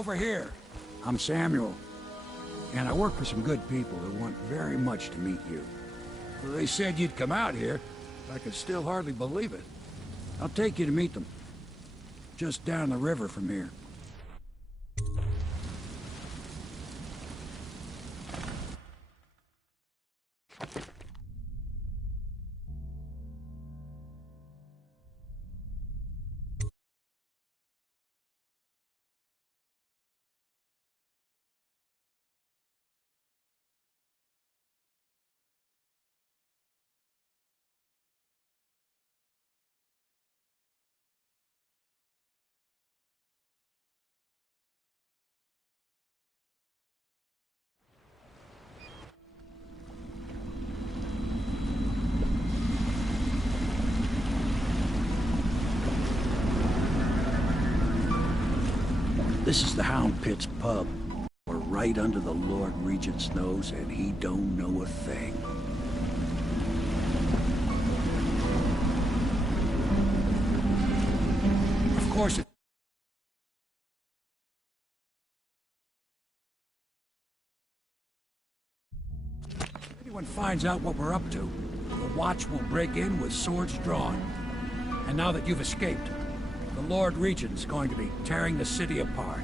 Over here. I'm Samuel. And I work for some good people who want very much to meet you. Well, they said you'd come out here. I can still hardly believe it. I'll take you to meet them. Just down the river from here. This is the Hound Pit's pub. We're right under the Lord Regent's nose, and he don't know a thing. Of course, if anyone finds out what we're up to, the Watch will break in with swords drawn. And now that you've escaped, the Lord Regent's going to be tearing the city apart.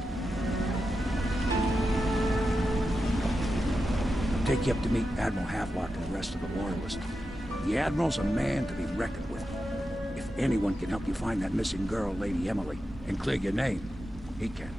I'll take you up to meet Admiral Havelock and the rest of the Loyalists. The Admiral's a man to be reckoned with. If anyone can help you find that missing girl, Lady Emily, and clear your name, he can.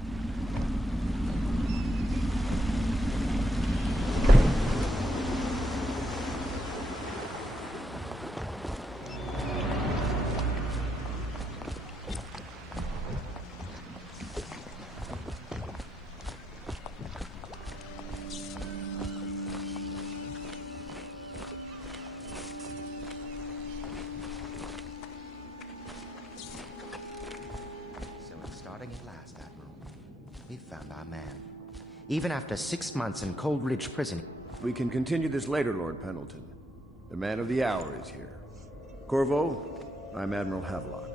Even after 6 months in Cold Ridge Prison. We can continue this later, Lord Pendleton. The man of the hour is here. Corvo, I'm Admiral Havelock.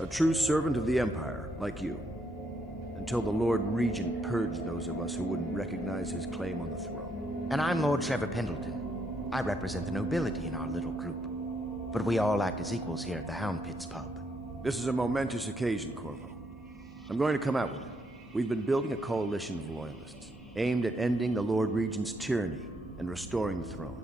A true servant of the Empire, like you. Until the Lord Regent purged those of us who wouldn't recognize his claim on the throne. And I'm Lord Trevor Pendleton. I represent the nobility in our little group. But we all act as equals here at the Hound Pit's pub. This is a momentous occasion, Corvo. I'm going to come out with it. We've been building a coalition of loyalists, aimed at ending the Lord Regent's tyranny and restoring the throne.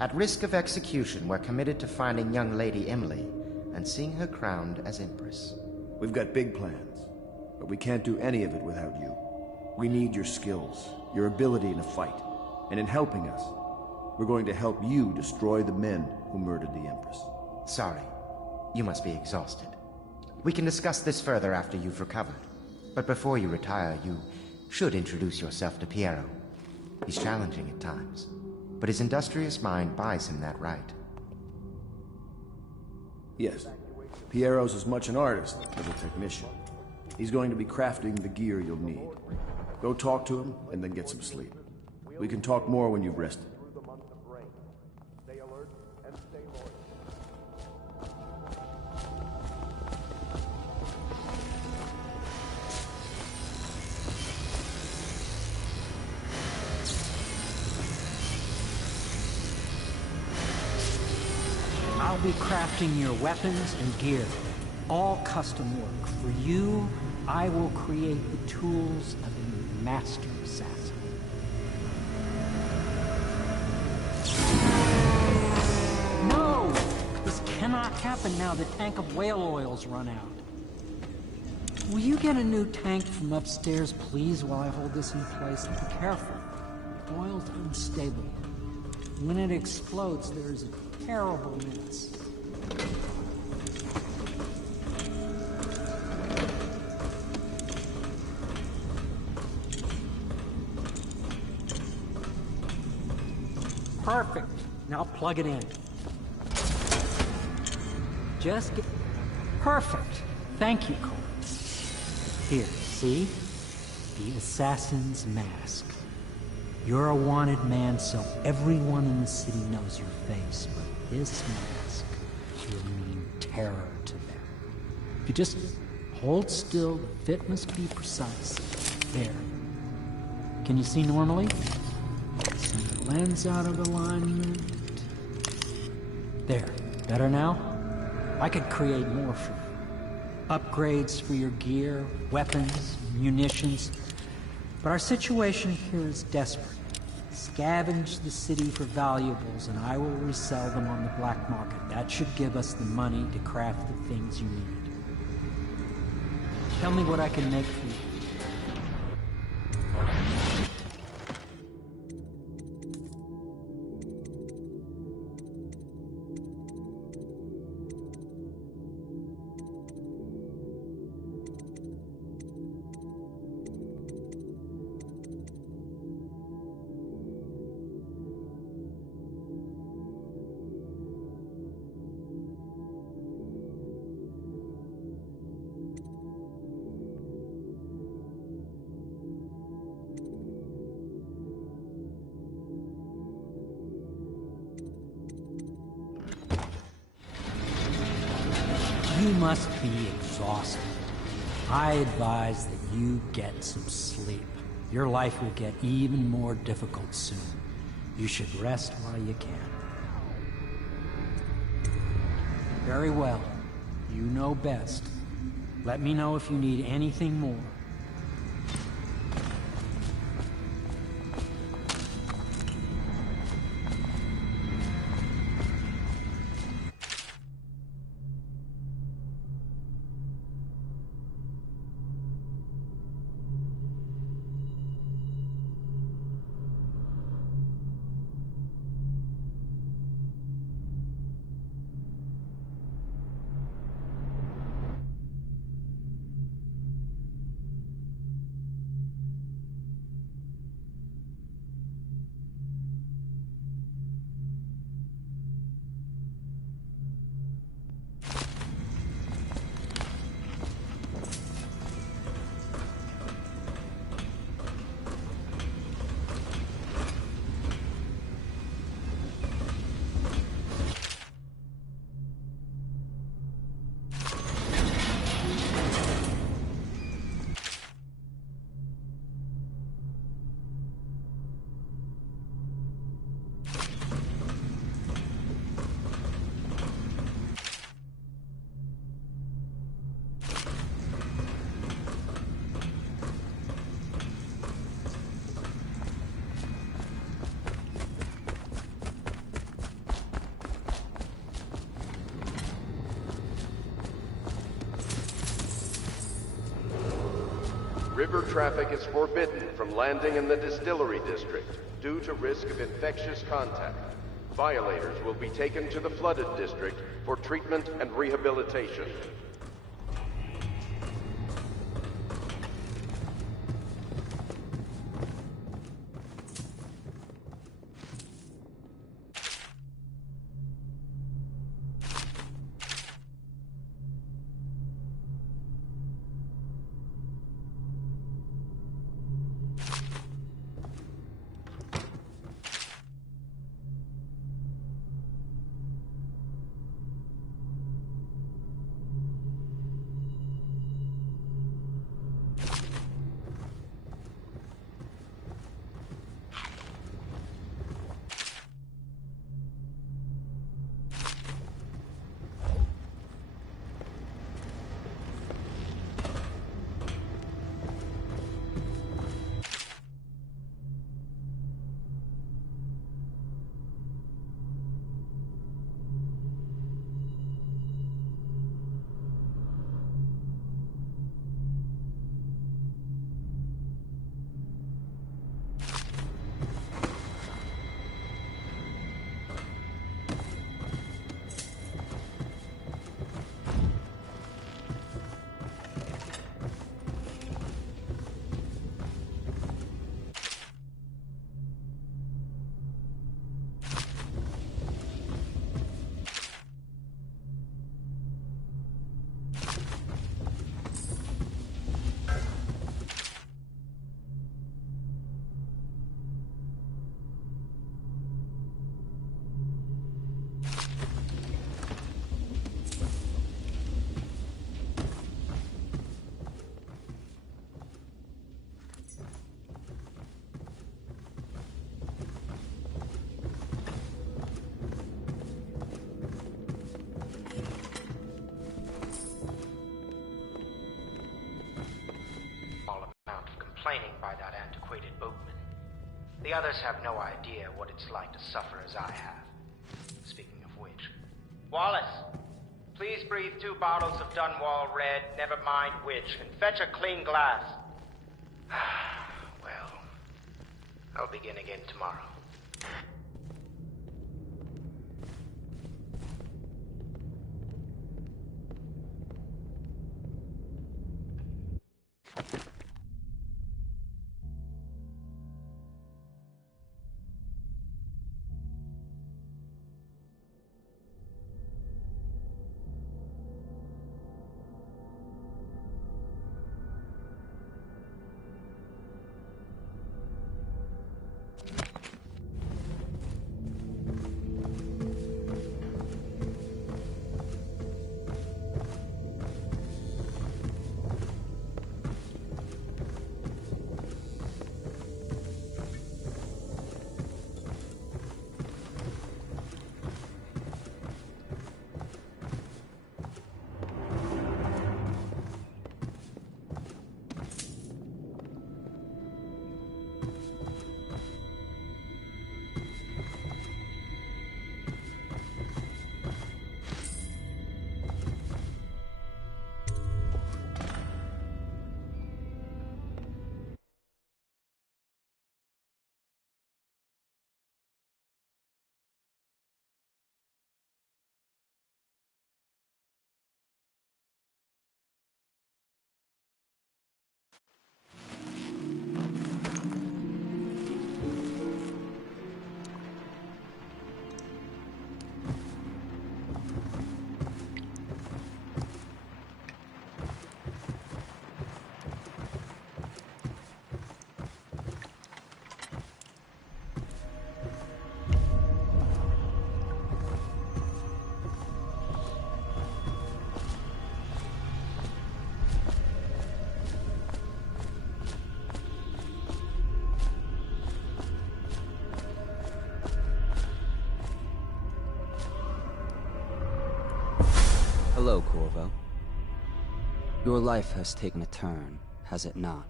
At risk of execution, we're committed to finding young Lady Emily and seeing her crowned as Empress. We've got big plans, but we can't do any of it without you. We need your skills, your ability in a fight, and in helping us, we're going to help you destroy the men who murdered the Empress. Sorry, you must be exhausted. We can discuss this further after you've recovered. But before you retire, you should introduce yourself to Piero. He's challenging at times, but his industrious mind buys him that right. Yes. Piero's as much an artist as a technician. He's going to be crafting the gear you'll need. Go talk to him, and then get some sleep. We can talk more when you've rested. I'll be crafting your weapons and gear. All custom work. For you, I will create the tools of a master assassin. No! This cannot happen now. The tank of whale oil's run out. Will you get a new tank from upstairs, please, while I hold this in place? Be careful. The oil's unstable. When it explodes, there's a terrible mess. Perfect. Now plug it in. Just get... Perfect. Thank you, Cole. Here, see? The assassin's mask. You're a wanted man, so everyone in the city knows your face, but this mask will mean terror to them. If you just hold still, the fit must be precise. There. Can you see normally? Center lens out of alignment. There. Better now? I could create more for you. Upgrades for your gear, weapons, munitions. But our situation here is desperate. Scavenge the city for valuables and I will resell them on the black market. That should give us the money to craft the things you need. Tell me what I can make for you. You must be exhausted. I advise that you get some sleep. Your life will get even more difficult soon. You should rest while you can. Very well. You know best. Let me know if you need anything more. River traffic is forbidden from landing in the distillery district due to risk of infectious contact. Violators will be taken to the flooded district for treatment and rehabilitation. complaining by that antiquated boatman. The others have no idea what it's like to suffer as I have. Speaking of which... Wallace! Please breathe 2 bottles of Dunwall Red, never mind which, and fetch a clean glass. Well, I'll begin again tomorrow. Hello, Corvo. Your life has taken a turn, has it not?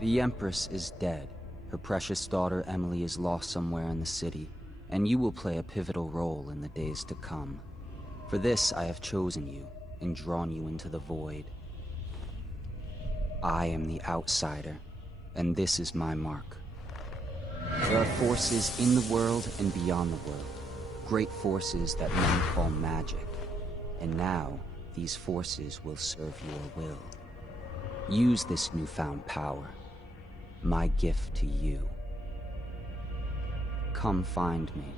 The Empress is dead. Her precious daughter Emily is lost somewhere in the city, and you will play a pivotal role in the days to come. For this, I have chosen you and drawn you into the void. I am the outsider, and this is my mark. There are forces in the world and beyond the world, great forces that men call magic. And now, these forces will serve your will. Use this newfound power, my gift to you. Come find me.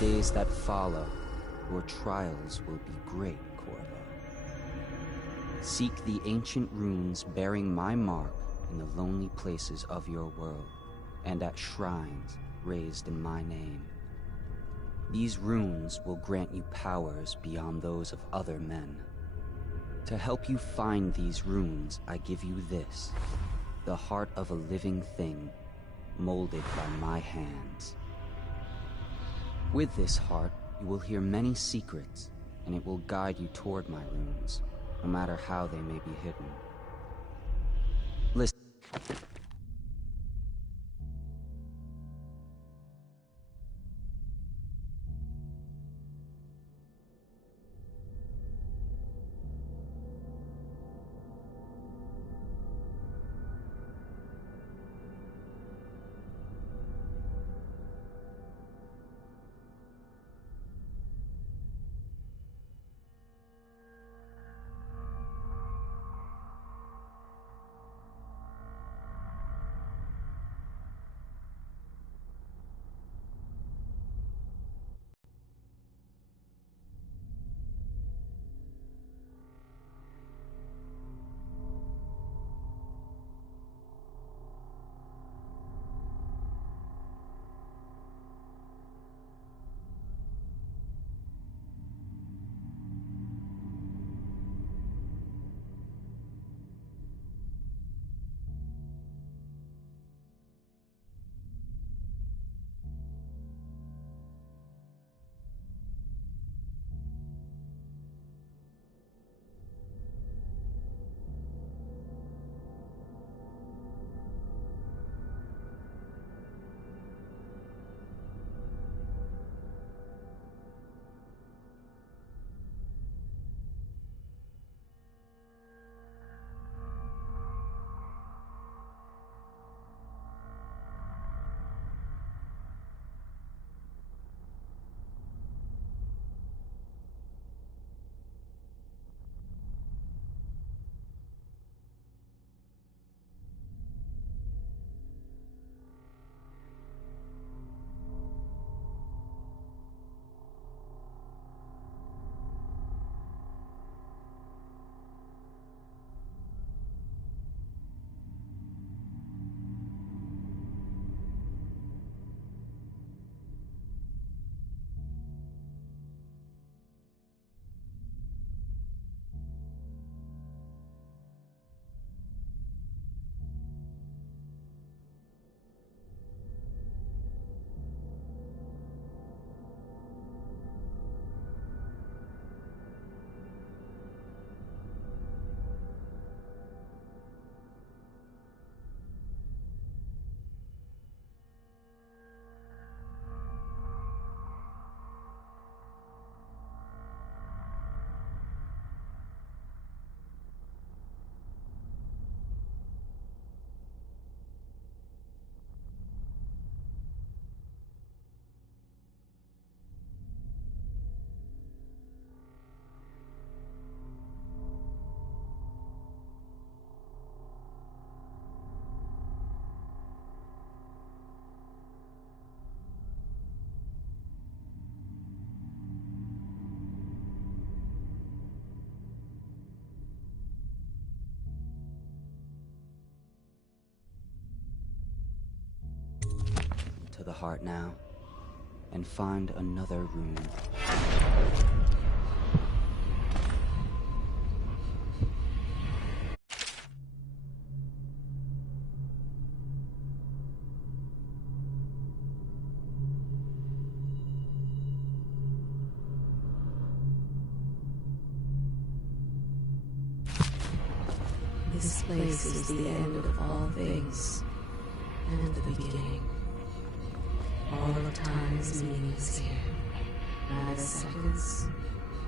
days that follow, your trials will be great, Corvo. Seek the ancient runes bearing my mark in the lonely places of your world, and at shrines raised in my name. These runes will grant you powers beyond those of other men. To help you find these runes, I give you this, the heart of a living thing, molded by my hands. With this heart, you will hear many secrets, and it will guide you toward my runes, no matter how they may be hidden. Listen. To the heart now, and find another rune. This place is the end of all things, and the beginning. All of time is meaningless here. Neither seconds,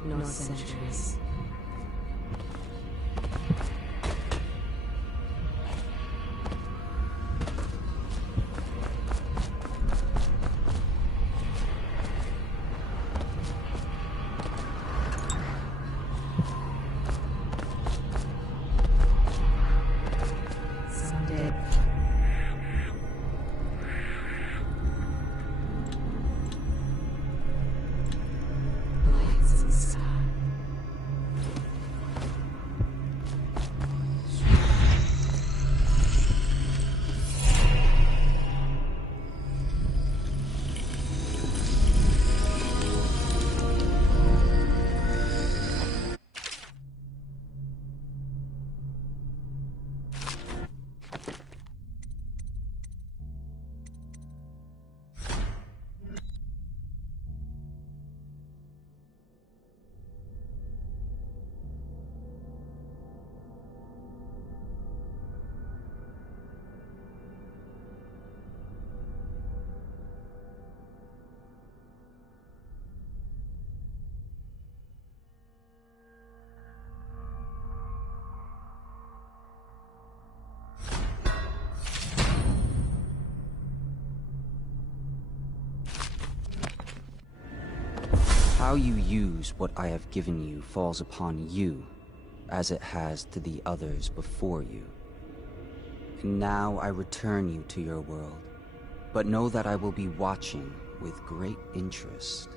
nor centuries. Someday. How you use what I have given you falls upon you, as it has to the others before you. And now I return you to your world, but know that I will be watching with great interest.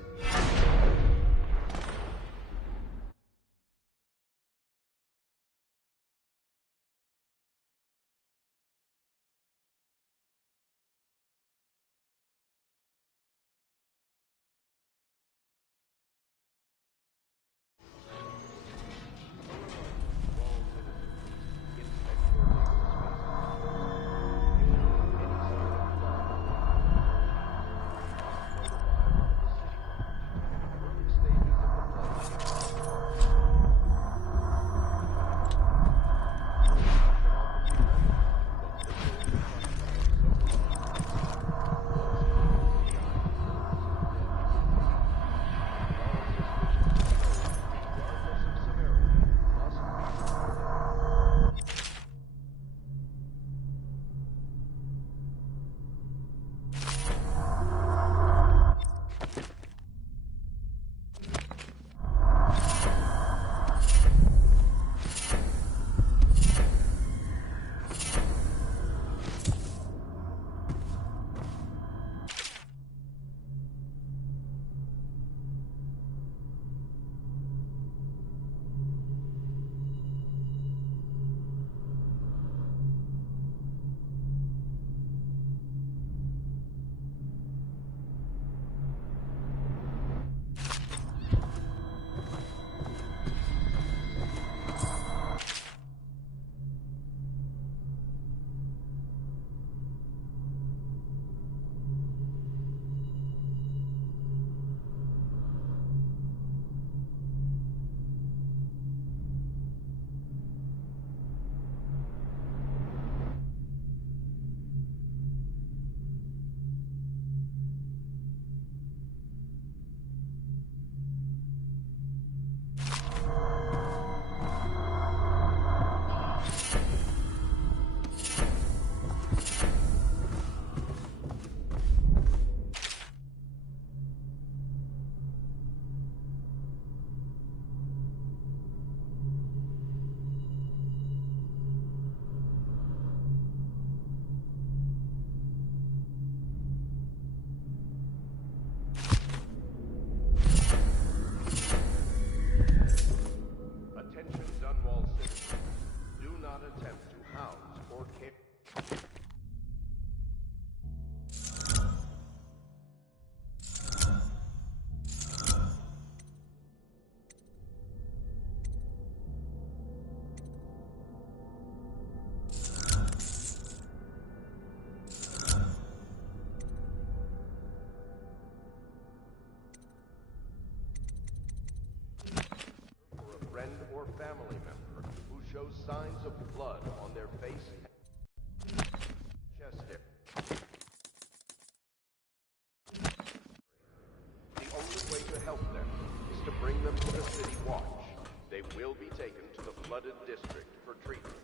Or family member who shows signs of blood on their face and chest area. The only way to help them is to bring them to the City Watch. They will be taken to the flooded district for treatment.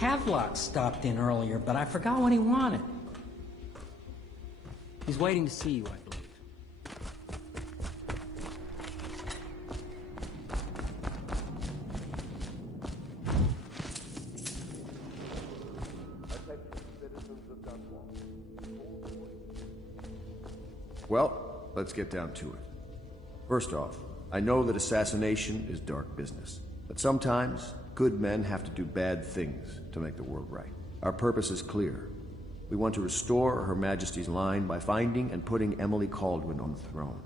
Havelock stopped in earlier, but I forgot what he wanted. He's waiting to see you, I believe. Well, let's get down to it. First off, I know that assassination is dark business, but sometimes good men have to do bad things to make the world right. Our purpose is clear. We want to restore Her Majesty's line by finding and putting Emily Kaldwin on the throne.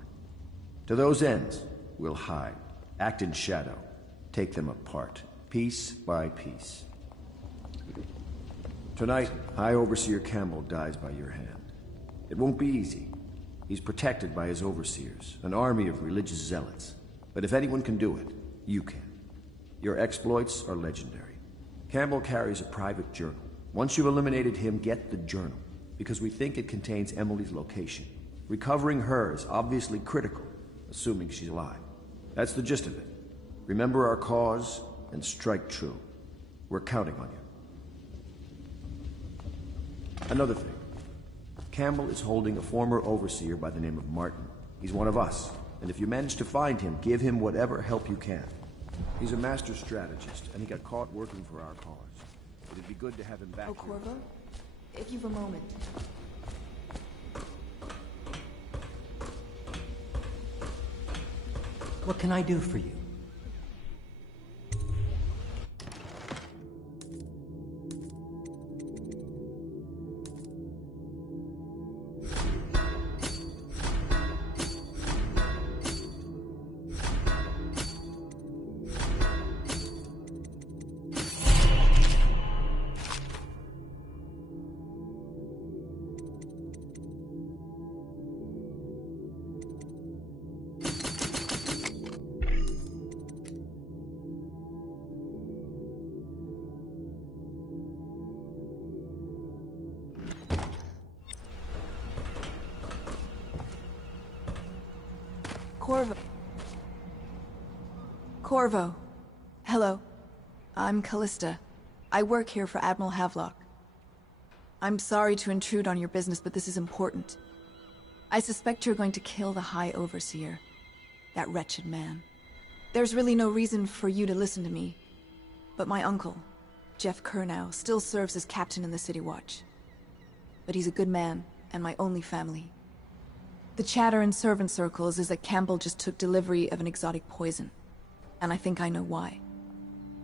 To those ends, we'll hide, act in shadow, take them apart, piece by piece. Tonight, High Overseer Campbell dies by your hand. It won't be easy. He's protected by his overseers, an army of religious zealots. But if anyone can do it, you can. Your exploits are legendary. Campbell carries a private journal. Once you've eliminated him, get the journal, because we think it contains Emily's location. Recovering her is obviously critical, assuming she's alive. That's the gist of it. Remember our cause, and strike true. We're counting on you. Another thing. Campbell is holding a former overseer by the name of Martin. He's one of us, and if you manage to find him, give him whatever help you can. He's a master strategist, and he got caught working for our cause. It'd be good to have him back here. Corvo, if you've a moment. What can I do for you? Corvo. Hello. I'm Callista. I work here for Admiral Havelock. I'm sorry to intrude on your business, but this is important. I suspect you're going to kill the High Overseer. That wretched man. There's really no reason for you to listen to me. But my uncle, Jeff Kernow, still serves as captain in the City Watch. But he's a good man, and my only family. The chatter in servant circles is that Campbell just took delivery of an exotic poison. And I think I know why.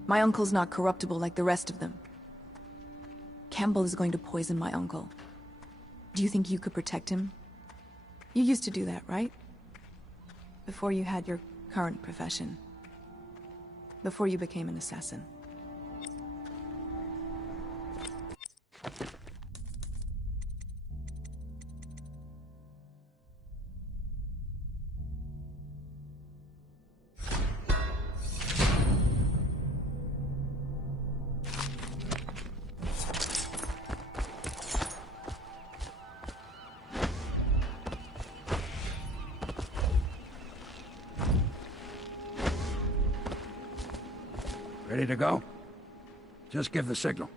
My uncle's not corruptible like the rest of them. Campbell is going to poison my uncle. Do you think you could protect him? You used to do that, right? Before you had your current profession. Before you became an assassin. Ready to go? Just give the signal.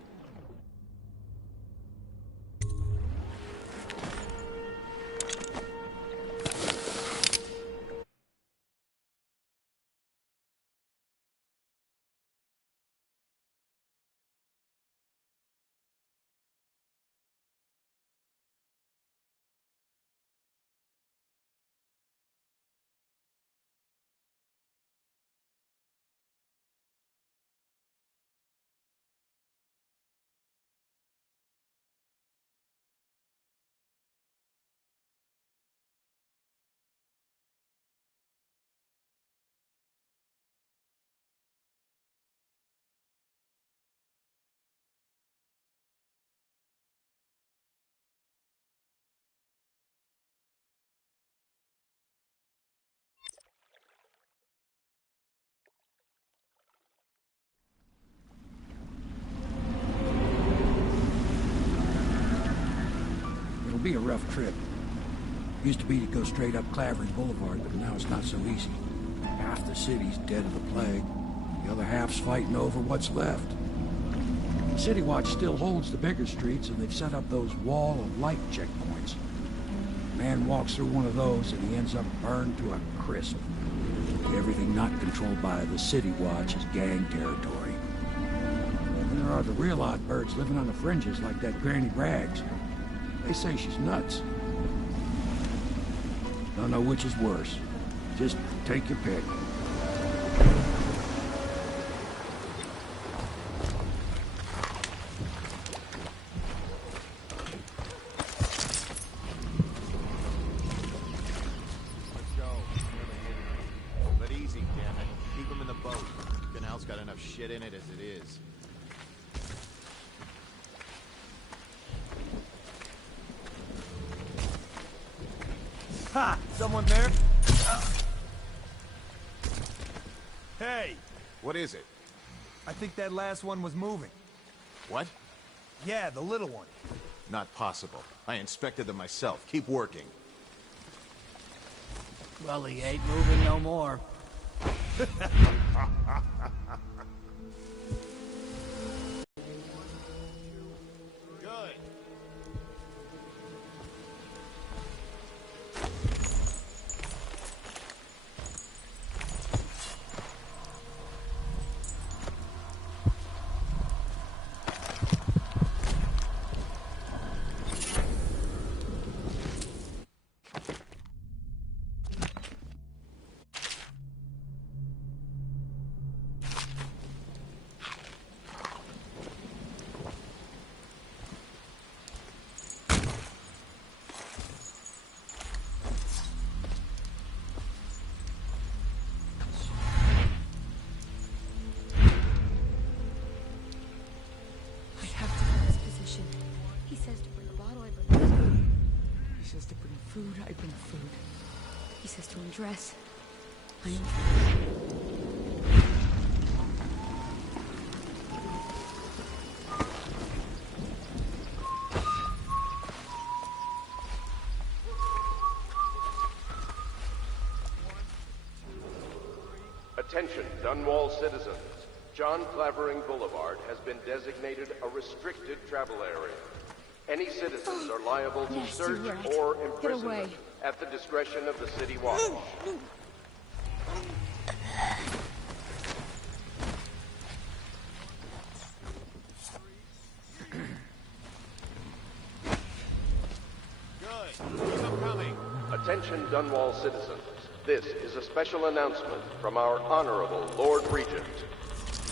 Be a rough trip. Used to be to go straight up Clavering Boulevard, but now it's not so easy. Half the city's dead of the plague. The other half's fighting over what's left. City Watch still holds the bigger streets, and they've set up those wall of light checkpoints. Man walks through one of those, and he ends up burned to a crisp. Everything not controlled by the City Watch is gang territory. And there are the real odd birds living on the fringes like that Granny Rags. They say she's nuts. Don't know which is worse. Just take your pick. Shit in it as it is. Ha! Someone there? Hey! What is it? I think that last one was moving. What? Yeah, the little one. Not possible. I inspected them myself. Keep working. Well, he ain't moving no more. Good. Food, I bring food. He says to undress. I undress. Attention, Dunwall citizens. John Clavering Boulevard has been designated a restricted travel area. Any citizens are liable to Yes, search you're right. or Get imprisonment away. at the discretion of the City Watch. Good. Keep them coming. Attention, Dunwall citizens. This is a special announcement from our Honorable Lord Regent.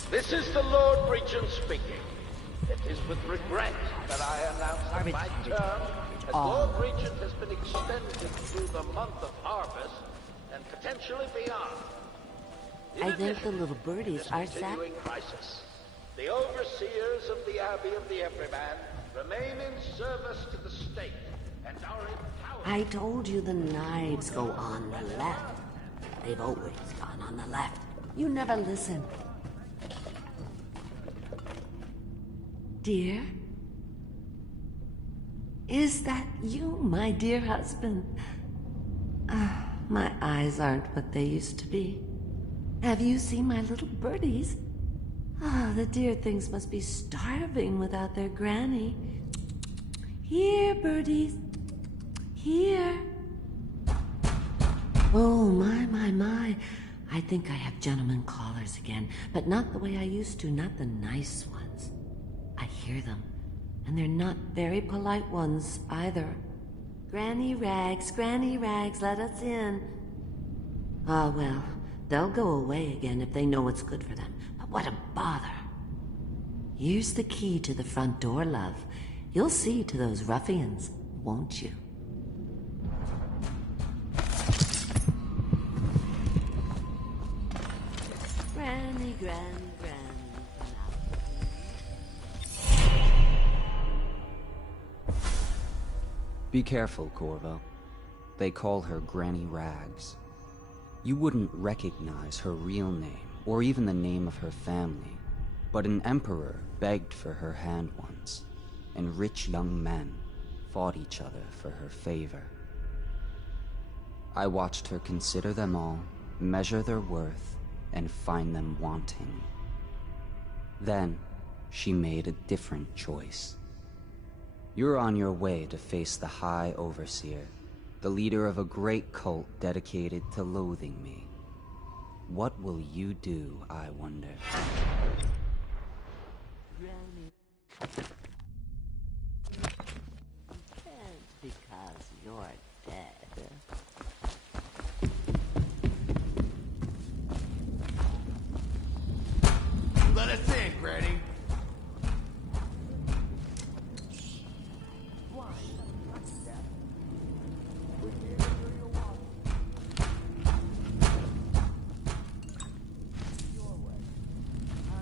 This is the Lord Regent speaking. It is with regret that I announce that my term as Lord Regent has been extended through the month of harvest and potentially beyond. I think the little birdies are set. Continuing crisis. The overseers of the Abbey of the Everyman remain in service to the state and are empowered. I told you the knives go on the left. They've always gone on the left. You never listen. Dear? Is that you, my dear husband? My eyes aren't what they used to be. Have you seen my little birdies? The dear things must be starving without their granny. Here, birdies. Here. Oh, my. I think I have gentlemen callers again, but not the way I used to, not the nice ones. I hear them, and they're not very polite ones either. Granny Rags, let us in. Ah, well, they'll go away again if they know what's good for them, but what a bother. Here's the key to the front door, love. You'll see to those ruffians, won't you? Granny. Be careful, Corvo. They call her Granny Rags. You wouldn't recognize her real name, or even the name of her family, but an emperor begged for her hand once, and rich young men fought each other for her favor. I watched her consider them all, measure their worth, and find them wanting. Then, she made a different choice. You're on your way to face the High Overseer, the leader of a great cult dedicated to loathing me. What will you do, I wonder? Because you're dead. Let us in, Granny.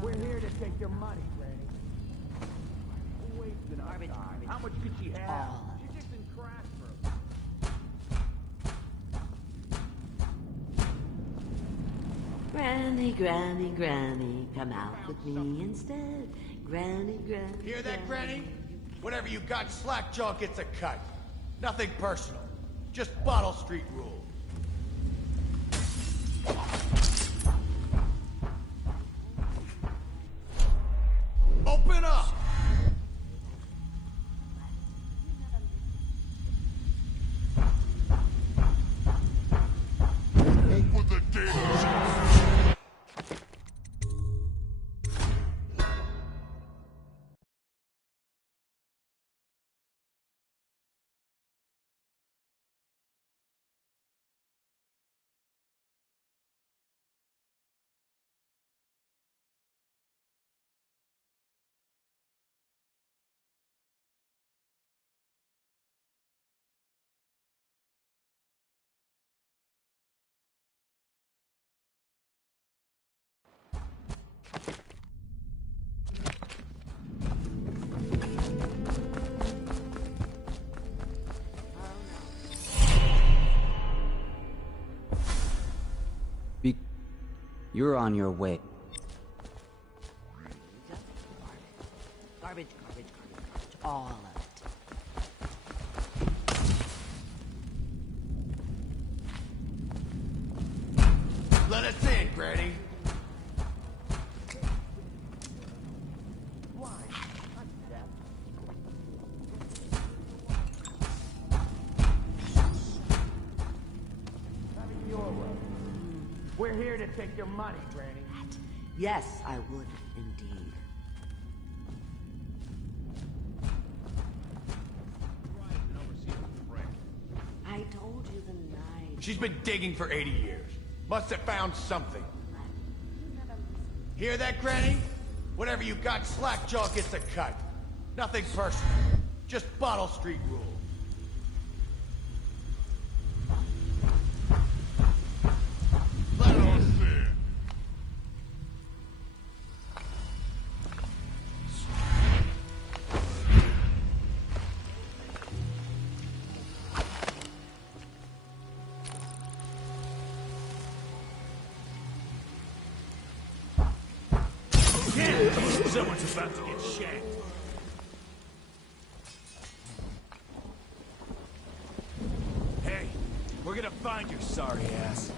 We're here to take your money, Granny. Wasting our time. How much could she have? She just in crash for Granny, Granny, Granny, come out with me instead. Granny, Granny. Hear that, Granny? Whatever you got, Slackjaw gets a cut. Nothing personal. Just Bottle Street rules. Open up! Open the damn. You're on your way. Garbage, garbage, garbage, garbage. All of it. Let us in, Granny. We're here to take your money, Granny. Yes, I would, indeed. I told you the night. She's been digging for 80 years. Must have found something. Hear that, Granny? Whatever you got, Slackjaw gets a cut. Nothing personal. Just Bottle Street rules. Let us in. Someone's about to get shanked. Hey, we're gonna find your sorry ass.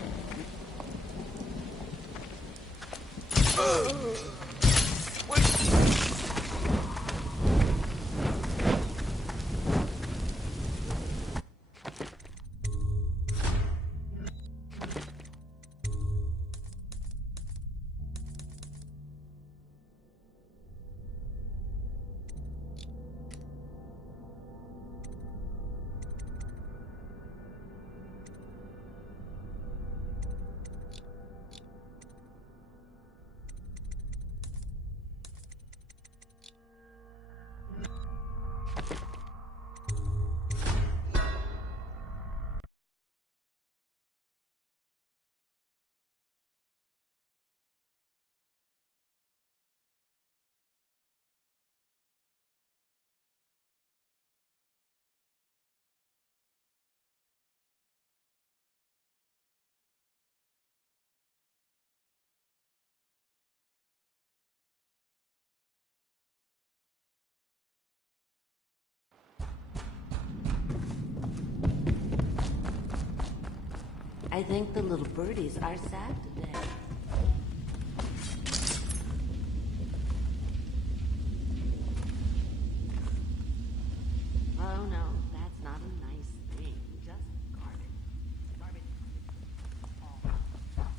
I think the little birdies are sad today.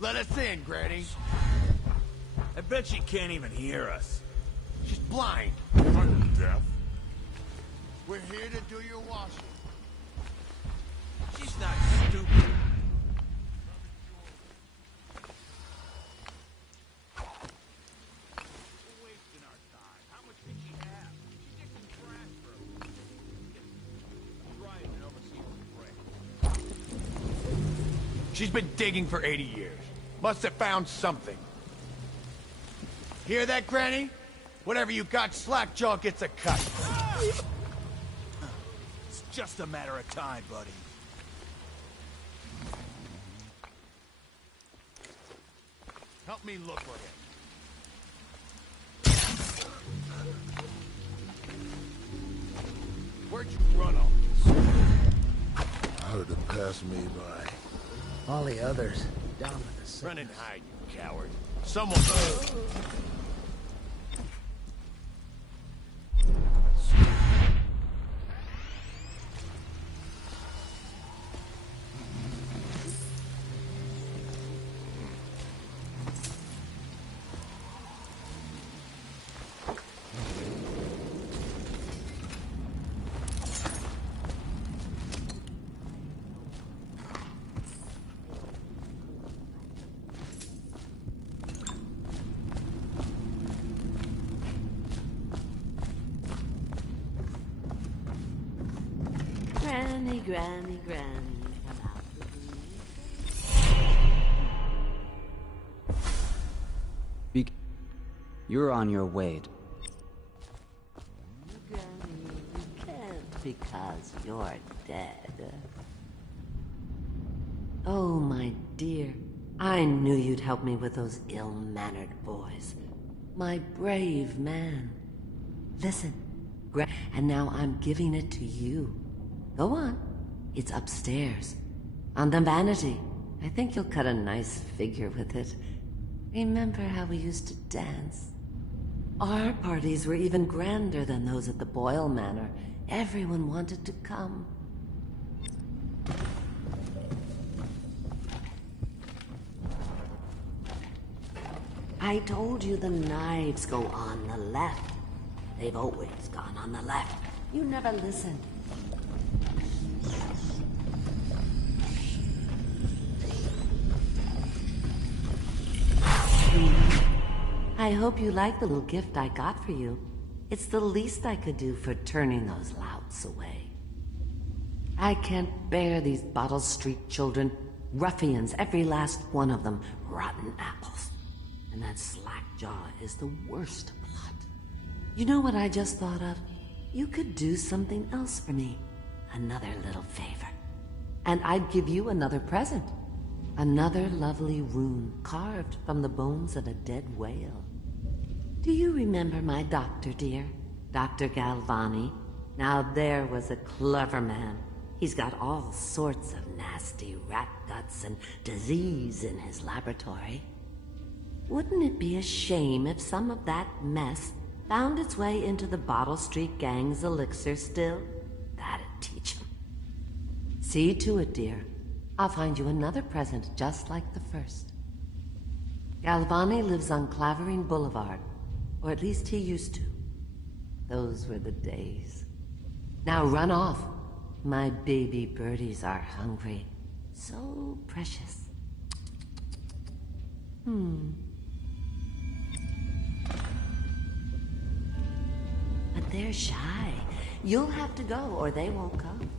Let us in, Granny. I bet she can't even hear us. She's blind. I'm deaf. We're here to do your washing. She's not stupid. We're wasting our time. How much did she have? She did some trash for us. Try it and oversee the break. She's been digging for 80 years. Must have found something. Hear that, Granny? Whatever you got, Slackjaw gets a cut. It's just a matter of time, buddy. Help me look for him. Where'd you run all this? How did it pass me by? All the others down with the sickness. Run and hide, you coward. Someone... Granny, come out with me. You're on your way. Granny, you can't because you're dead. Oh, my dear. I knew you'd help me with those ill-mannered boys. My brave man. Listen, and now I'm giving it to you. Go on. It's upstairs. On the vanity. I think you'll cut a nice figure with it. Remember how we used to dance? Our parties were even grander than those at the Boyle Manor. Everyone wanted to come. I told you the knives go on the left. They've always gone on the left. You never listened. I hope you like the little gift I got for you. It's the least I could do for turning those louts away. I can't bear these Bottle Street children. Ruffians, every last one of them. Rotten apples. And that Slackjaw is the worst lot. You know what I just thought of? You could do something else for me. Another little favor. And I'd give you another present. Another lovely rune carved from the bones of a dead whale. Do you remember my doctor, dear? Dr. Galvani? Now there was a clever man. He's got all sorts of nasty rat guts and disease in his laboratory. Wouldn't it be a shame if some of that mess found its way into the Bottle Street Gang's elixir still? That'd teach him. See to it, dear. I'll find you another present just like the first. Galvani lives on Clavering Boulevard, or at least he used to. Those were the days. Now run off. My baby birdies are hungry. So precious. But they're shy. You'll have to go, or they won't come.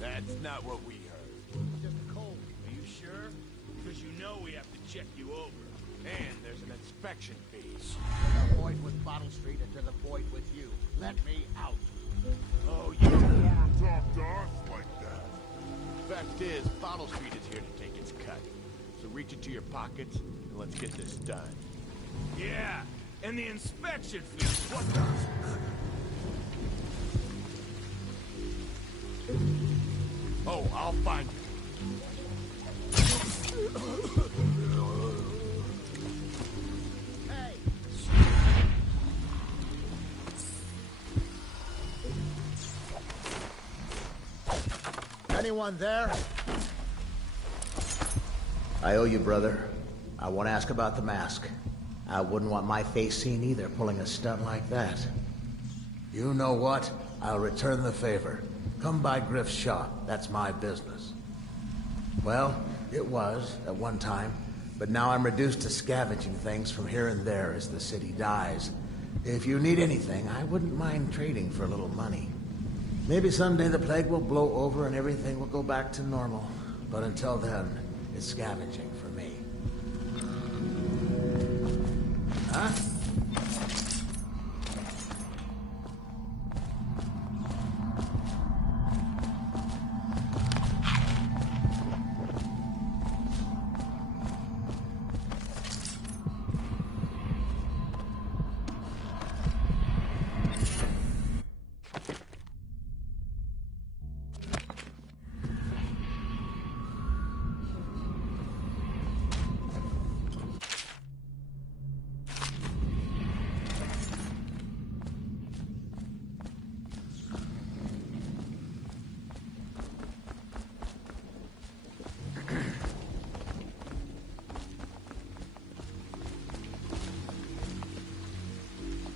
That's not what we heard. Just cold. Are you sure? Because you know we have to check you over. And there's an inspection fee. To the void with Bottle Street and to the void with you. Let me out. Oh, you don't want to talk to us like that. Fact is, Bottle Street is here to take its cut. So reach into your pockets and let's get this done. Yeah, and the inspection fee. What the? Oh, I'll find you. Anyone there? I owe you, brother. I want to ask about the mask. I wouldn't want my face seen either, pulling a stunt like that. You know what? I'll return the favor. Come by Griff's shop. That's my business. Well, it was, at one time. But now I'm reduced to scavenging things from here and there as the city dies. If you need anything, I wouldn't mind trading for a little money. Maybe someday the plague will blow over and everything will go back to normal. But until then, it's scavenging for me. Huh?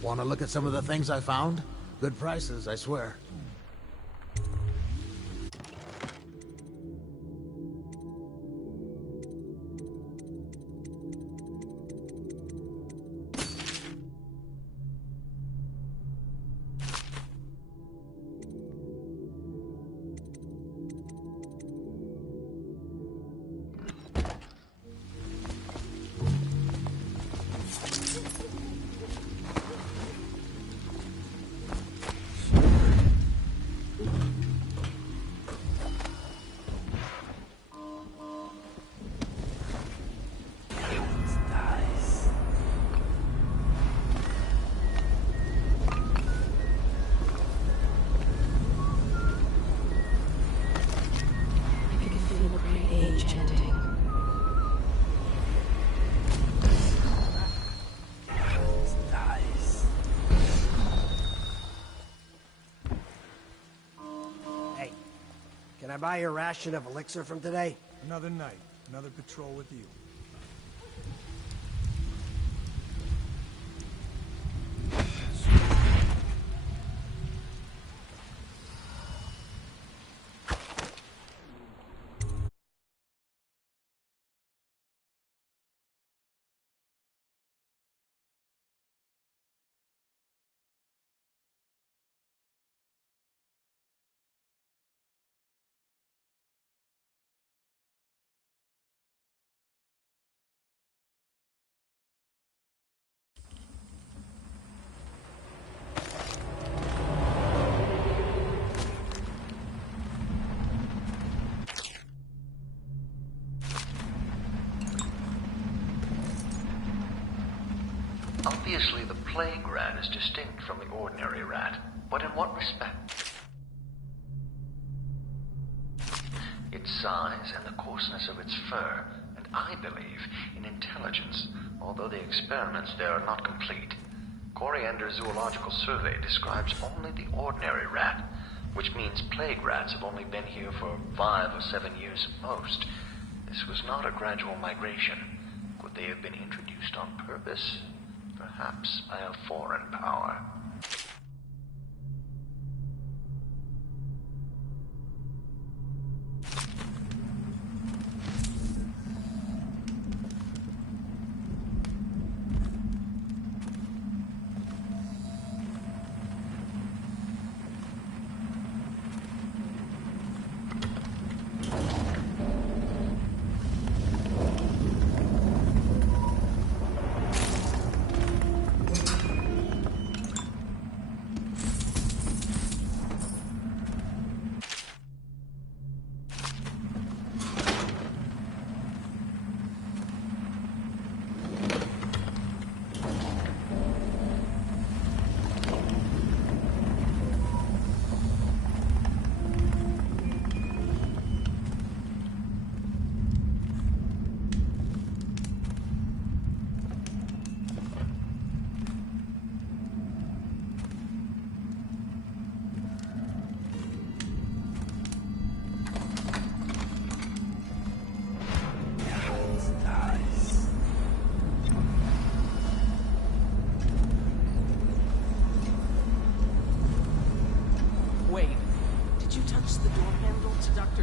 Want to look at some of the things I found? Good prices, I swear. Can I buy your ration of elixir from today? Another night, another patrol with you. Obviously, the plague rat is distinct from the ordinary rat, but in what respect? Its size and the coarseness of its fur, and I believe in intelligence, although the experiments there are not complete. Coriander's zoological survey describes only the ordinary rat, which means plague rats have only been here for 5 or 7 years at most. This was not a gradual migration. Could they have been introduced on purpose? Perhaps by a foreign power.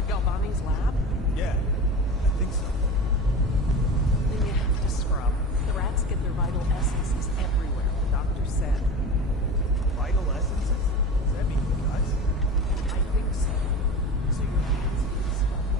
Galvani's lab? Yeah, I think so. Then you have to scrub. The rats get their vital essences everywhere, the doctor said. Vital essences? Does that mean guts? I think so. So your hands need scrubbing.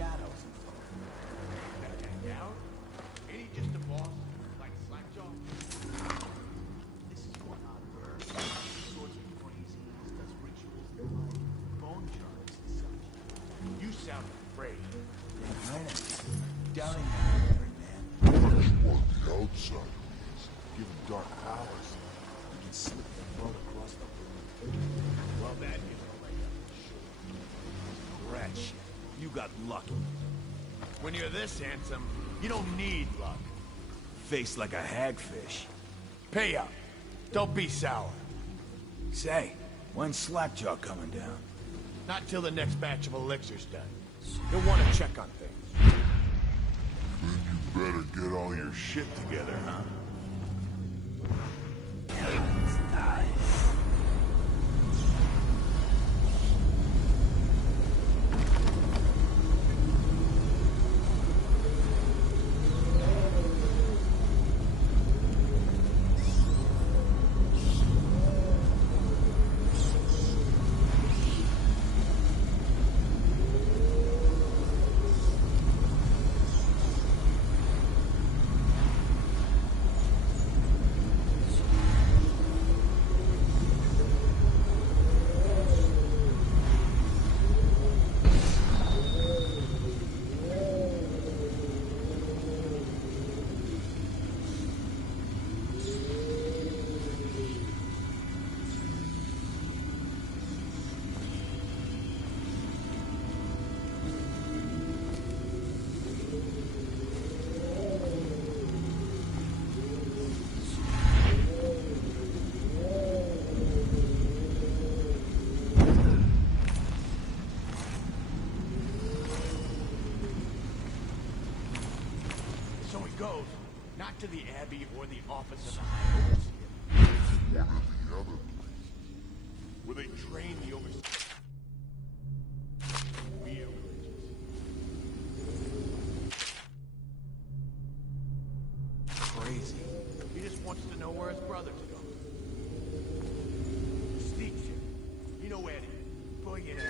shadows. Gotta hang out? Ain't he just a boss? Like Slackjaw? This is one odd bird. Sorts of crazies, does rituals in life, bone charms and such. You sound afraid. Down in there, man. That's what the outsider is. Give him dark powers. He can slip the blood across the room. Well, that is a leg up. Sure. rat shit. You got lucky. When you're this handsome, you don't need luck. Face like a hagfish. Pay up. Don't be sour. Say, when's Slackjaw coming down? Not till the next batch of elixirs done. You'll want to check on things. Then you better get all your shit Together, huh? So it goes, not to the Abbey or the office of the High Overseer. One of the other places. Where they train the Overseer. Real religious. Crazy. He just wants to know where his brother's going. Sneak shit. You know Eddie. Bring it out.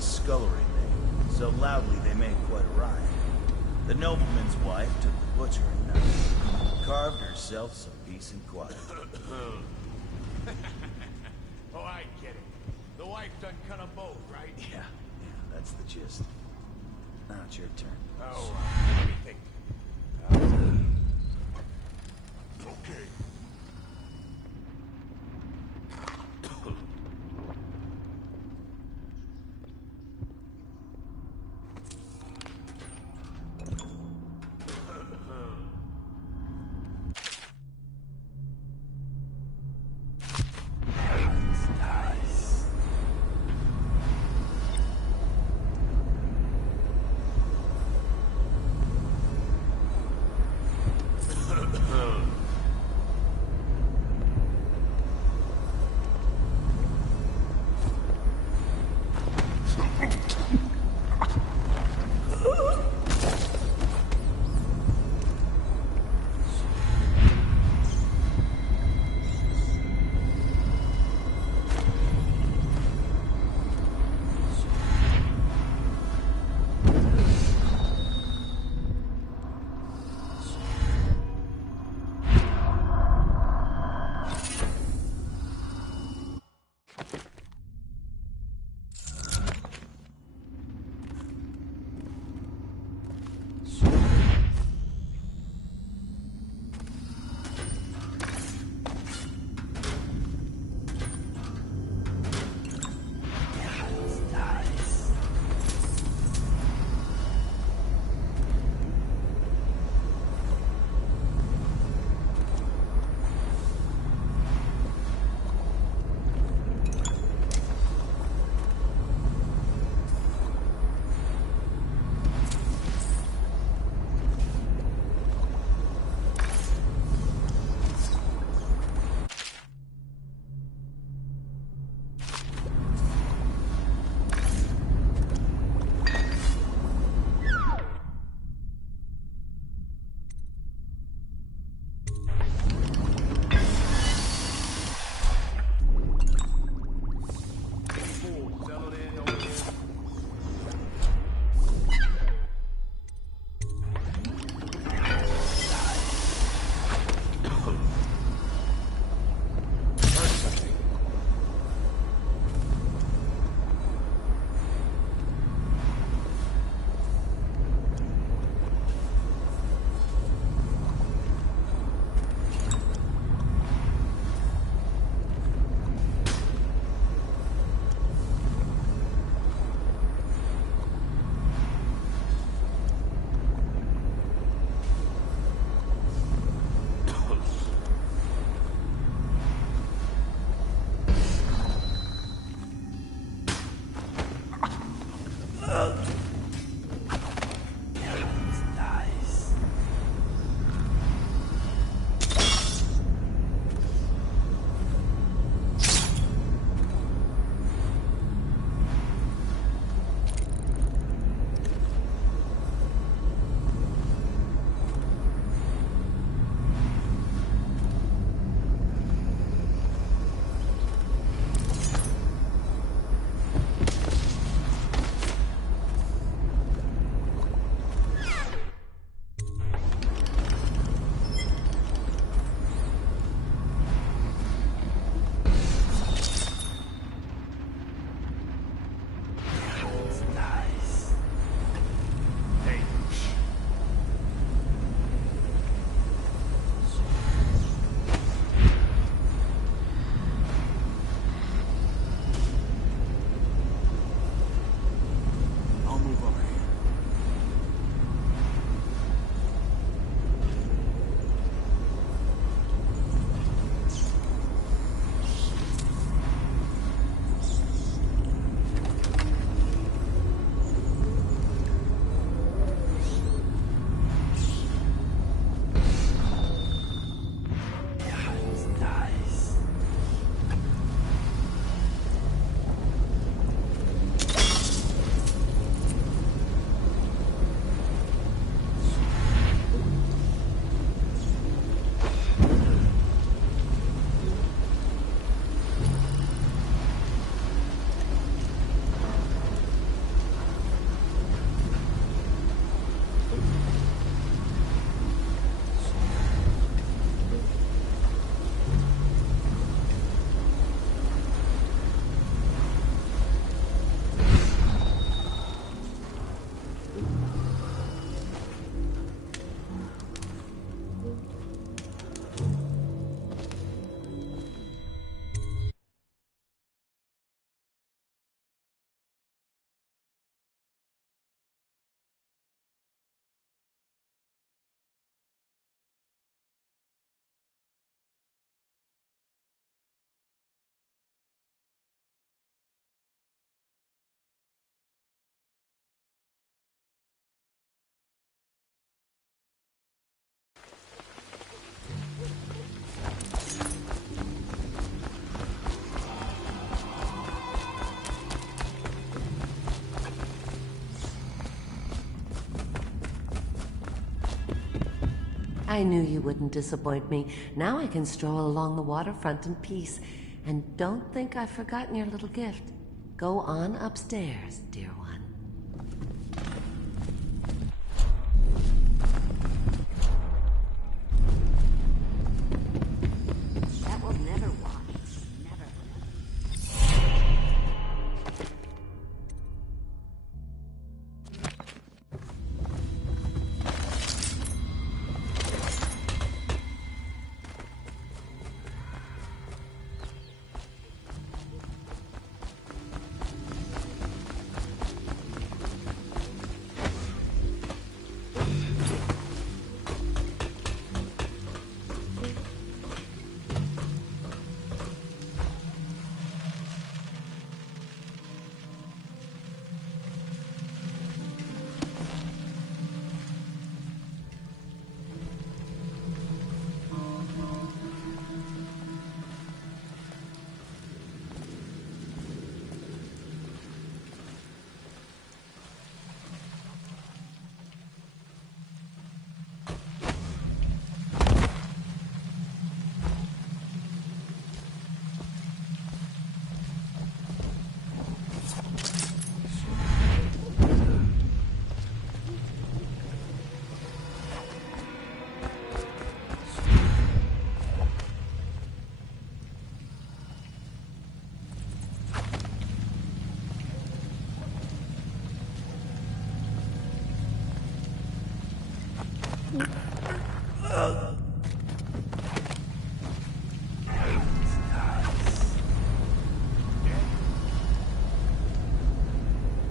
Scullery made, so loudly they made quite a riot. The nobleman's wife took the butchering knife, carved herself some peace and quiet. Oh, I get it. The wife done cut them both, right? Yeah, that's the gist. Now it's your turn. Oh, let me think. Okay. I knew you wouldn't disappoint me. Now I can stroll along the waterfront in peace. And don't think I've forgotten your little gift. Go on upstairs, dear one. That will never wash. Never.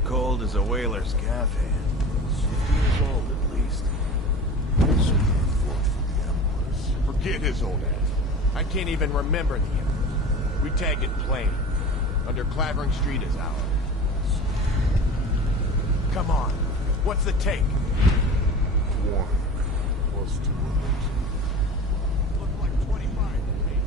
Cold as a whaler's gaff hand. 50 years old at least. So you fought for the Empress. Forget his old ass. I can't even remember the Empress. We tagged it plain. Under Clavering Street is ours. Come on. What's the take? 20 plus 2 others. Look like 25 to me.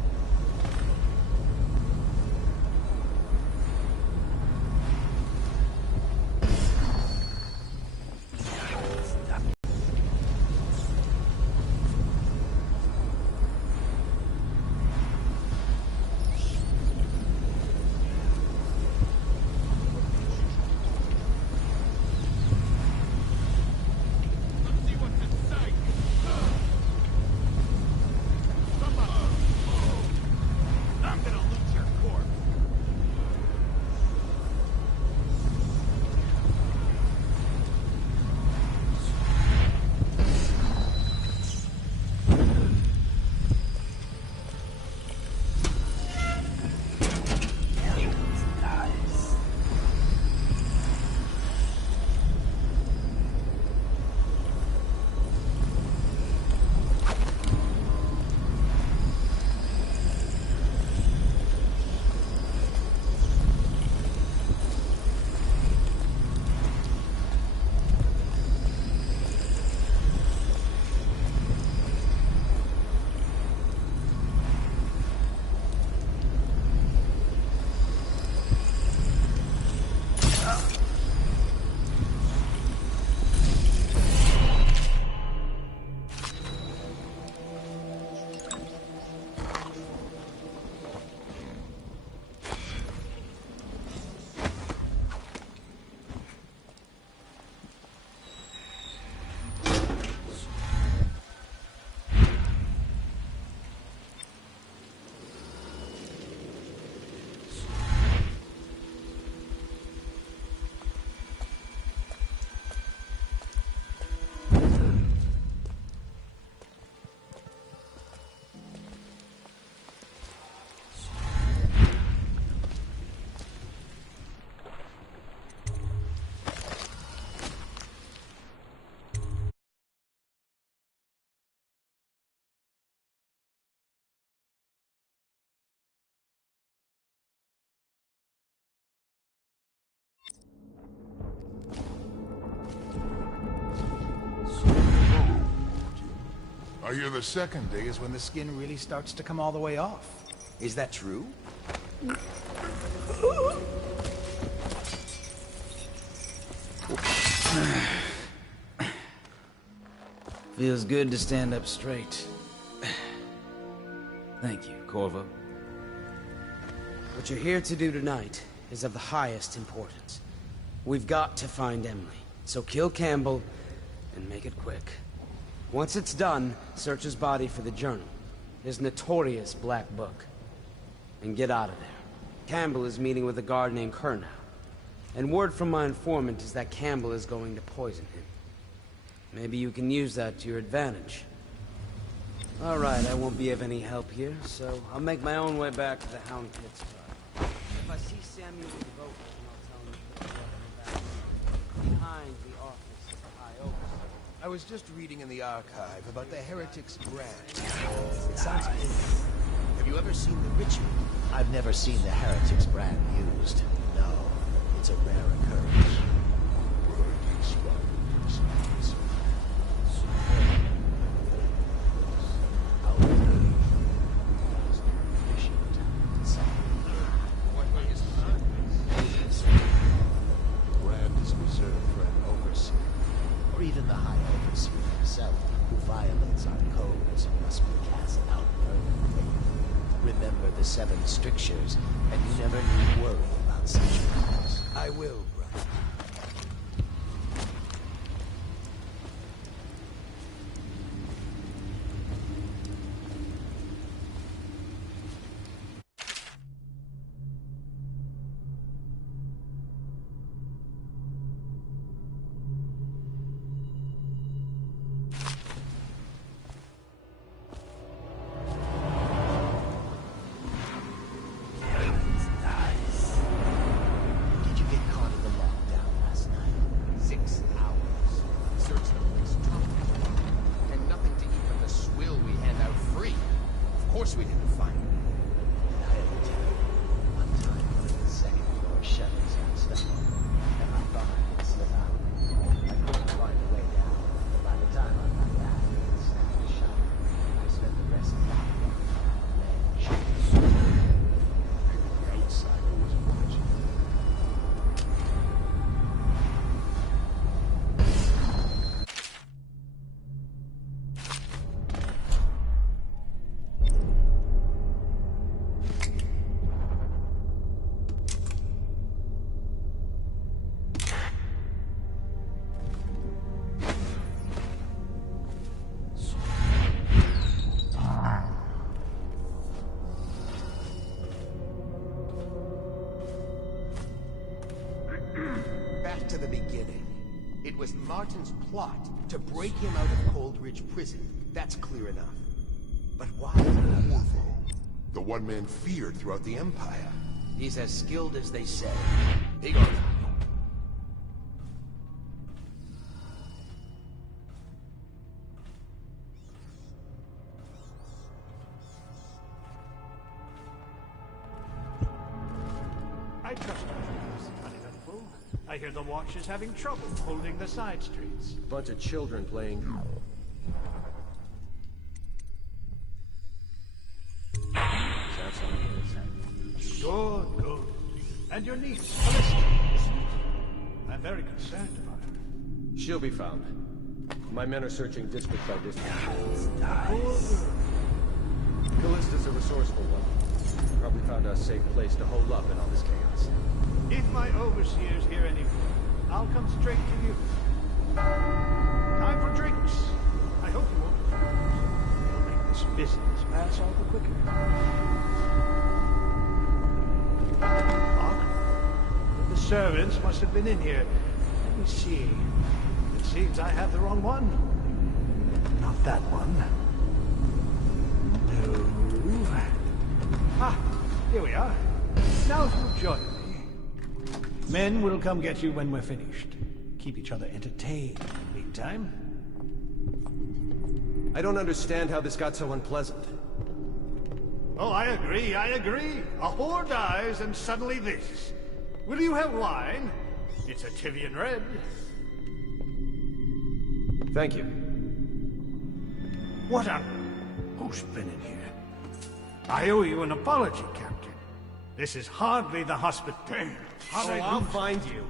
I hear the second day is when When the skin really starts to come all the way off. Is that true? Feels good to stand up straight. Thank you, Corvo. What you're here to do tonight is of the highest importance. We've got to find Emily, so kill Campbell and make it quick. Once it's done, search his body for the journal, his notorious black book, and get out of there. Campbell is meeting with a guard named Kernow, and word from my informant is that Campbell is going to poison him. Maybe you can use that to your advantage. All right, I won't be of any help here, so I'll make my own way back to the Hound Pits. If I see Samuel with the boat, I'll tell him to put the weapon back. Behind the office is the High Oak. I was just reading in the archive about the Heretic's brand. It sounds familiar. Have you ever seen the ritual? I've never seen the Heretic's brand used. No, it's a rare occurrence. Or even the High Overseer himself, who violates our codes and must be cast out permanently. Remember the 7 strictures, and you never need worry about such matters. I will, brother. To the beginning. It was Martin's plot to break him out of Coldridge Prison. That's clear enough. But why? Corvo, the one man feared throughout the Empire. He's as skilled as they say. Big on that. I trust you, uneventful. I hear the Watch is having trouble holding the side streets. Bunch of children playing. Good, good. And your niece, Calista. I'm very concerned about her. She'll be found. My men are searching district by district. Callista's a resourceful one. Probably found a safe place to hole up in all this chaos. If my overseers hear any more, I'll come straight to you. Time for drinks. I hope you won't refuse. It'll make this business pass all the quicker. The servants must have been in here. Let me see. It seems I have the wrong one. Not that one. No. Ah, here we are. Now if you'll join me. Men will come get you when we're finished. Keep each other entertained in the meantime. I don't understand how this got so unpleasant. Oh, I agree, I agree. A whore dies and suddenly this. Will you have wine? It's a Tivian Red. Thank you. What a... Who's been in here? I owe you an apology, Captain. This is hardly the hospital. So I'll find you.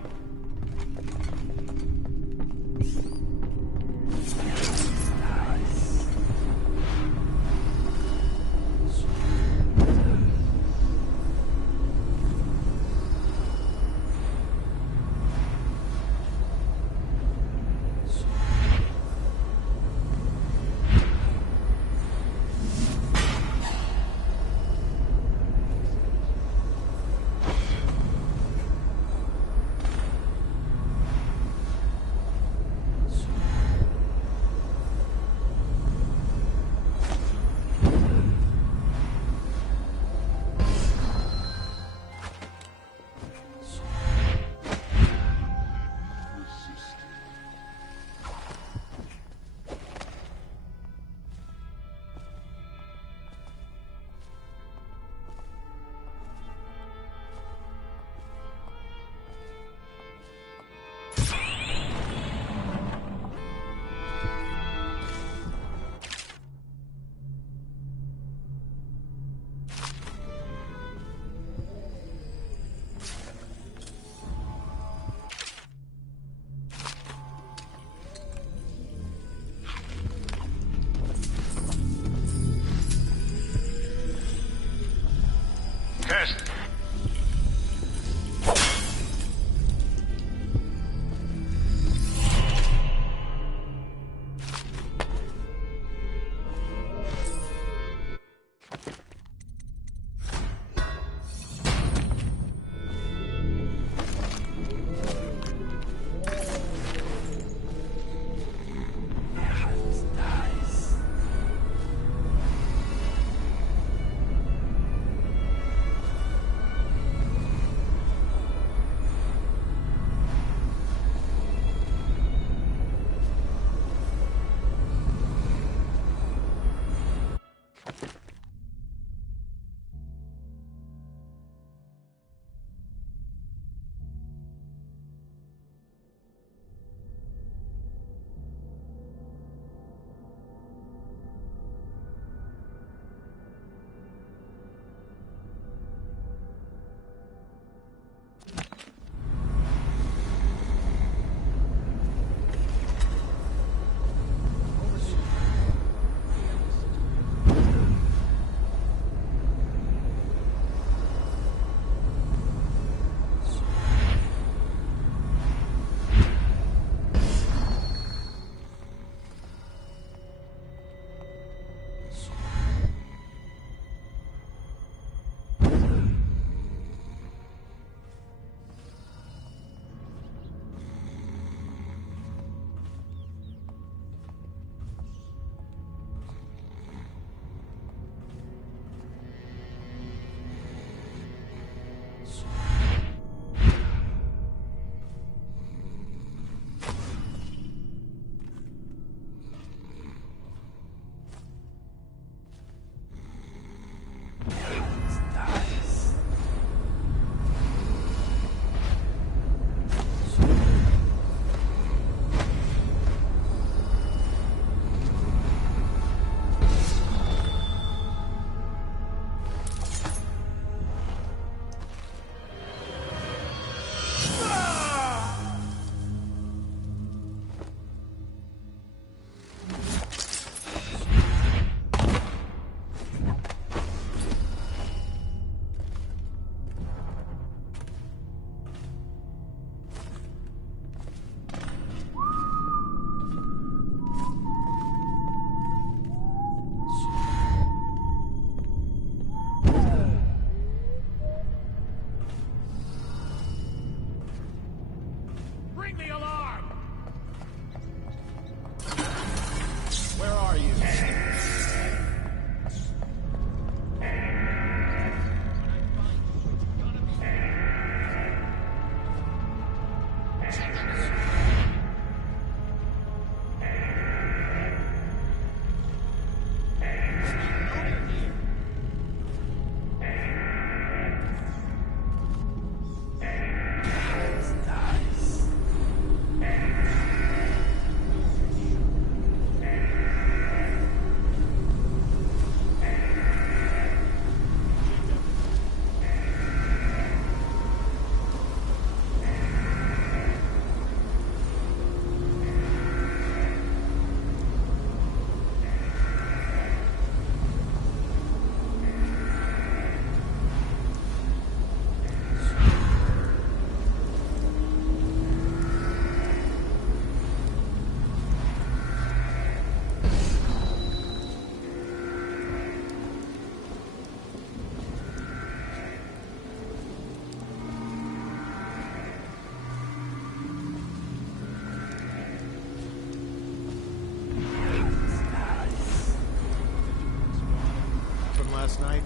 last night?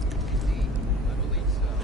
I believe so.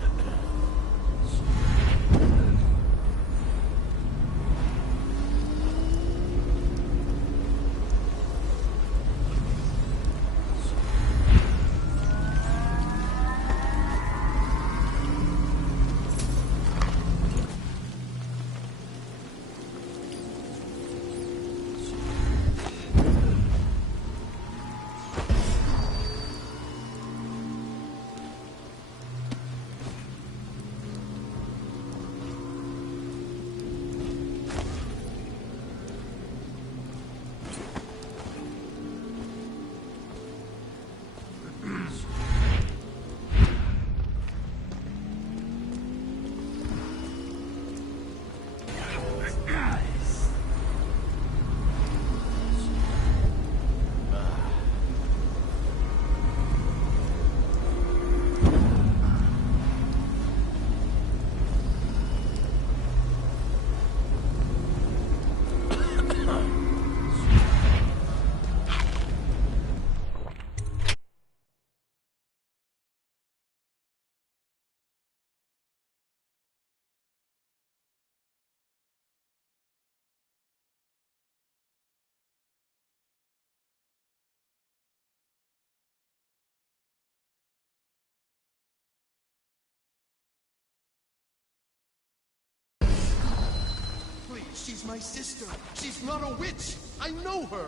She's my sister. She's not a witch. I know her.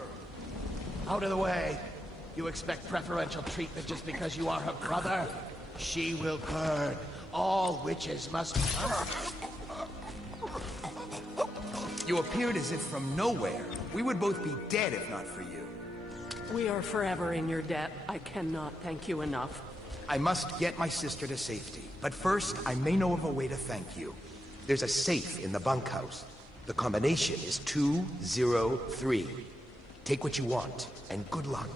Out of the way. You expect preferential treatment just because you are her brother? She will burn. All witches must burn. You appeared as if from nowhere. We would both be dead if not for you. We are forever in your debt. I cannot thank you enough. I must get my sister to safety. But first, I may know of a way to thank you. There's a safe in the bunkhouse. The combination is 203. Take what you want, and good luck.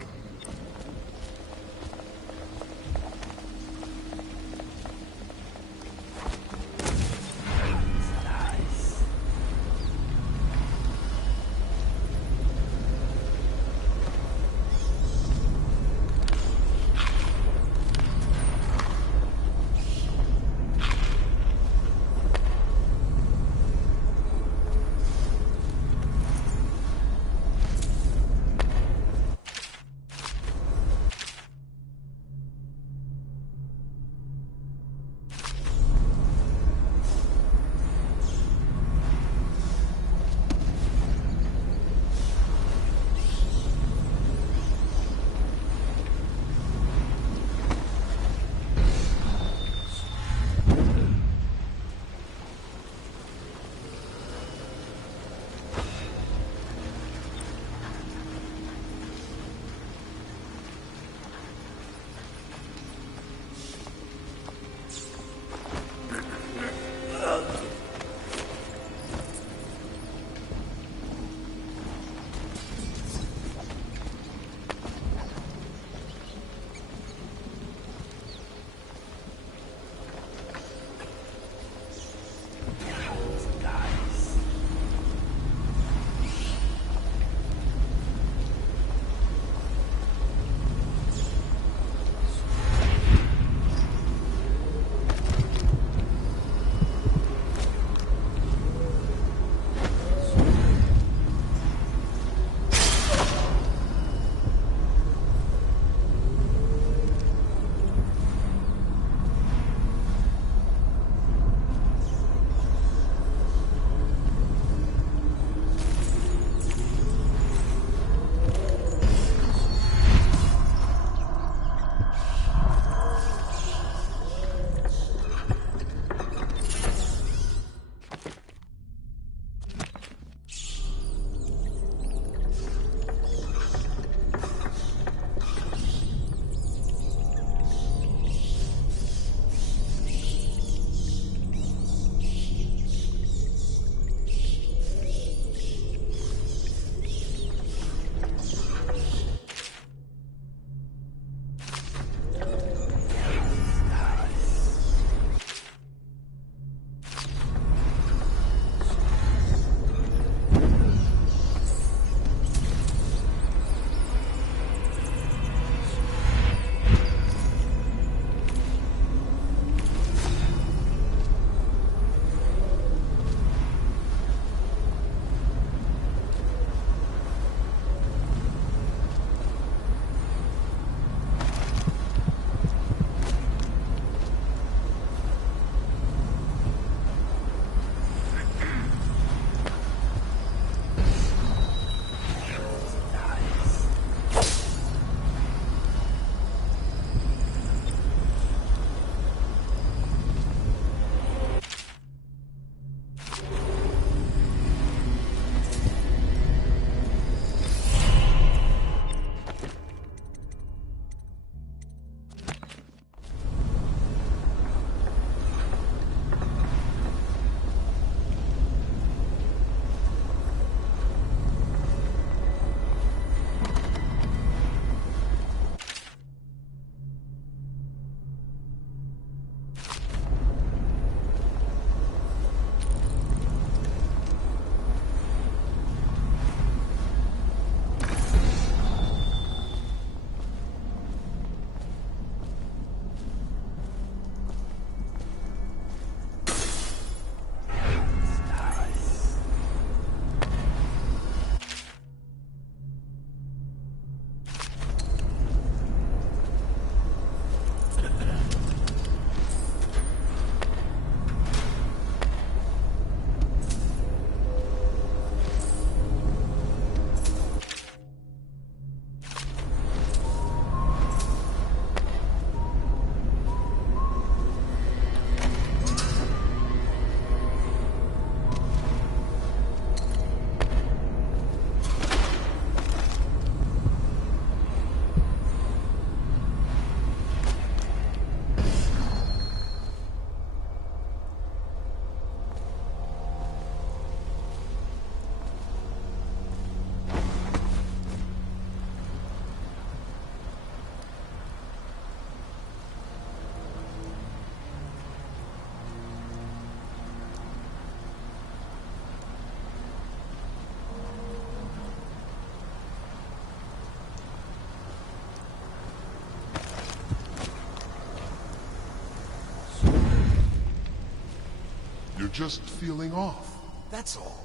you're just feeling off. That's all.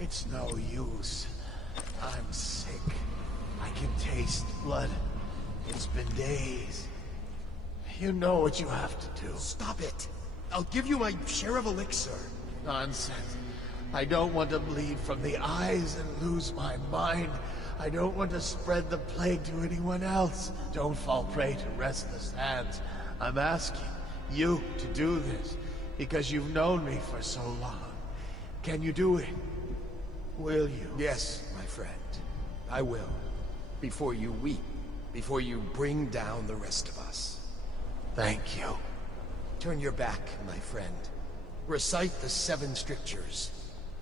It's no use. I'm sick. I can taste blood. It's been days. You know what you have to do. Stop it! I'll give you my share of elixir. Nonsense. I don't want to bleed from the eyes and lose my mind. I don't want to spread the plague to anyone else. Don't fall prey to restless hands. I'm asking you to do this because you've known me for so long. Can you do it? Will you? Yes, my friend. I will. Before you weep. Before you bring down the rest of us. Thank you. Turn your back, my friend. Recite the 7 strictures.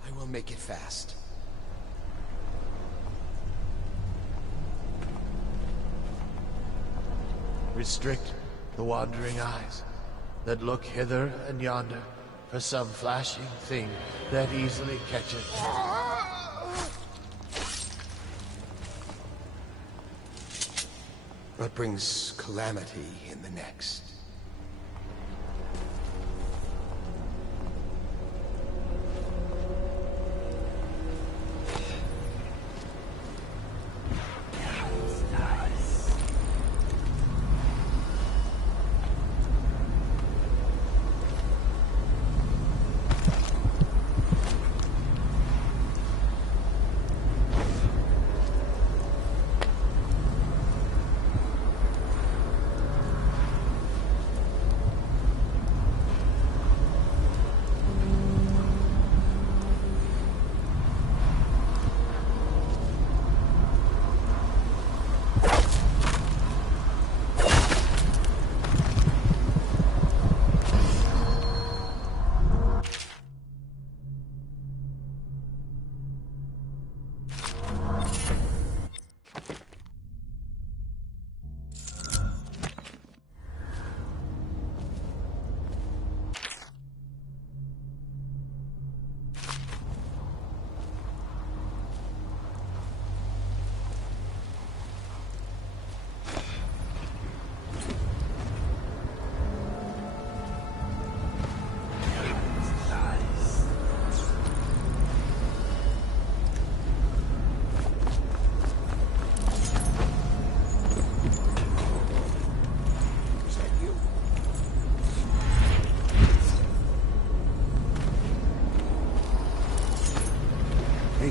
I will make it fast. Restrict the wandering eyes that look hither and yonder for some flashing thing that easily catches. But brings calamity in the next.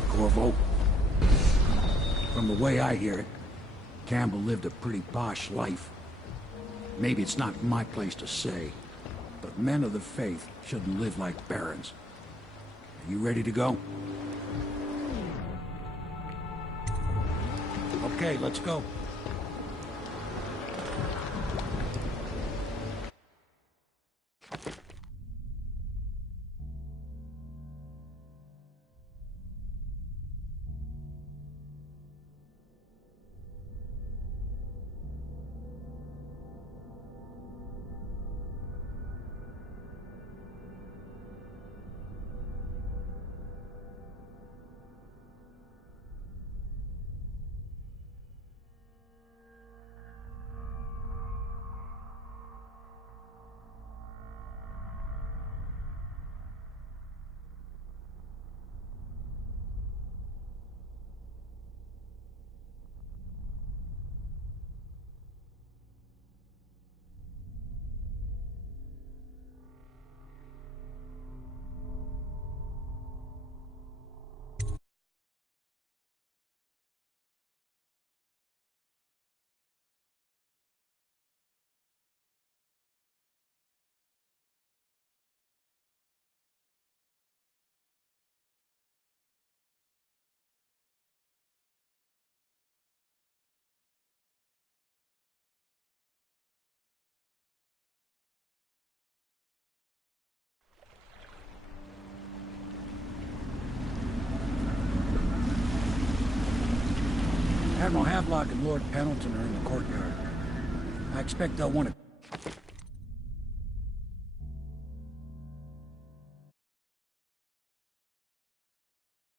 Corvo. From the way I hear it, Campbell lived a pretty posh life. Maybe it's not my place to say, but men of the faith shouldn't live like barons. Are you ready to go? Okay, let's go. Admiral Havelock and Lord Pendleton are in the courtyard. I expect they'll want to...